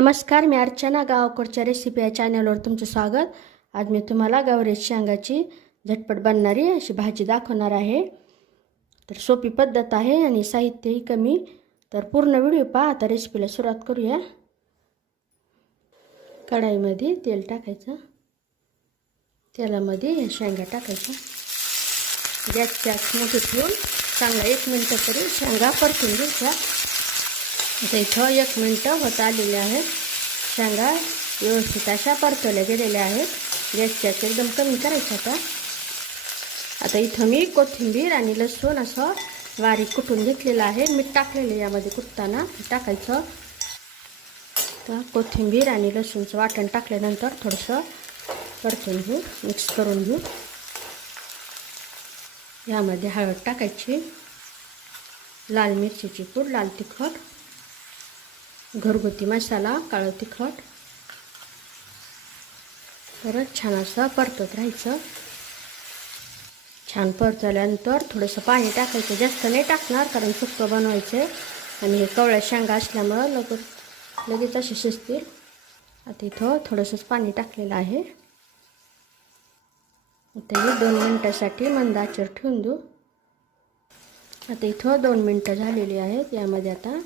नमस्कार, मी अर्चना गावाकडच्या रेसिपी या चॅनलवर तुमचं स्वागत. आज मी तुम्हाला गवारीच्या शेंगाची झटपट बनणारी अशी भाजी दाखवणार आहे. तर सोपी पद्धत आहे आणि साहित्यही कमी. तर पूर्ण व्हिडिओ पहा. आता रेसिपीला सुरुवात करूया. कढाईमध्ये तेल टाकायचं. तेलामध्ये या शेंगा टाकायच्या. गॅसची आच मोठी ठेवून चांगला 1 मिनिट तरी शेंगा परतून घ्यायच्या. आता इथं 1 मिनिट होत आलेले आहेत. शेंगा व्यवस्थित अशा परतवल्या गेलेल्या आहेत. गॅसची आच एकदम कमी करायचा. आता इथं मी कोथिंबीर आणि लसूण असं बारीक कुटून घेतलेलं आहे. मीठ टाकलेलं यामध्ये कुटताना टाकायचं. तर कोथिंबीर आणि लसूणचं वाटण टाकल्यानंतर थोडंसं परतून घेऊ, मिक्स करून घेऊ. यामध्ये हळद टाकायची, लाल मिरचीची पूड, लाल तिखट, घरगुती मसाला, काळं तिखट. परत छान असं परतत राहायचं. छान परतल्यानंतर थोडंसं पाणी टाकायचं. जास्त नाही टाकणार कारण सुक्कं बनवायचं आहे आणि हे कवळ्या शेंगा असल्यामुळं लगेच असे शिजतील. आता इथं थोडंसंच पाणी टाकलेलं आहे. आता हे 2 मिनिटासाठी मंद आचेवर ठेवून देऊ. आता इथं 2 मिनिटं झालेली आहेत. यामध्ये आता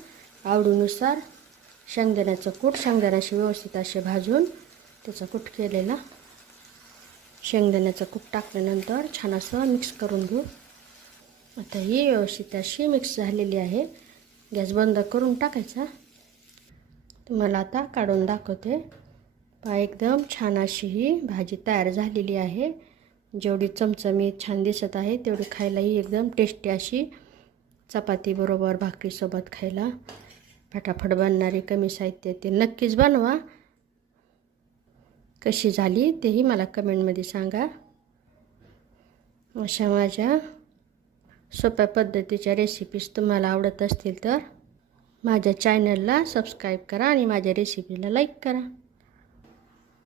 आवडीनुसार शेंगदाण्याचं कूट, शेंगदाण्याशी व्यवस्थित असे भाजून त्याचा कूट केलेला शेंगदाण्याचं कूट टाकल्यानंतर छान असं मिक्स करून घेऊ. आता ही व्यवस्थित अशी मिक्स झालेली आहे. गॅस बंद करून टाकायचा. तुम्हाला आता काढून दाखवते. पहा, एकदम छान अशी ही भाजी तयार झालेली आहे. जेवढी चमचमीत छान दिसत आहे तेवढी खायलाही एकदम टेस्टी अशी चपाती बरोबर, भाकरीसोबत खायला फटाफट बनणारी, कमी साहित्यातील नक्कीच बनवा. कशी झाली तेही मला कमेंटमध्ये सांगा. अशा माझ्या सोप्या पद्धतीच्या रेसिपीज तुम्हाला आवडत असतील तर माझ्या चॅनलला सबस्क्राईब करा आणि माझ्या रेसिपीला लाईक करा.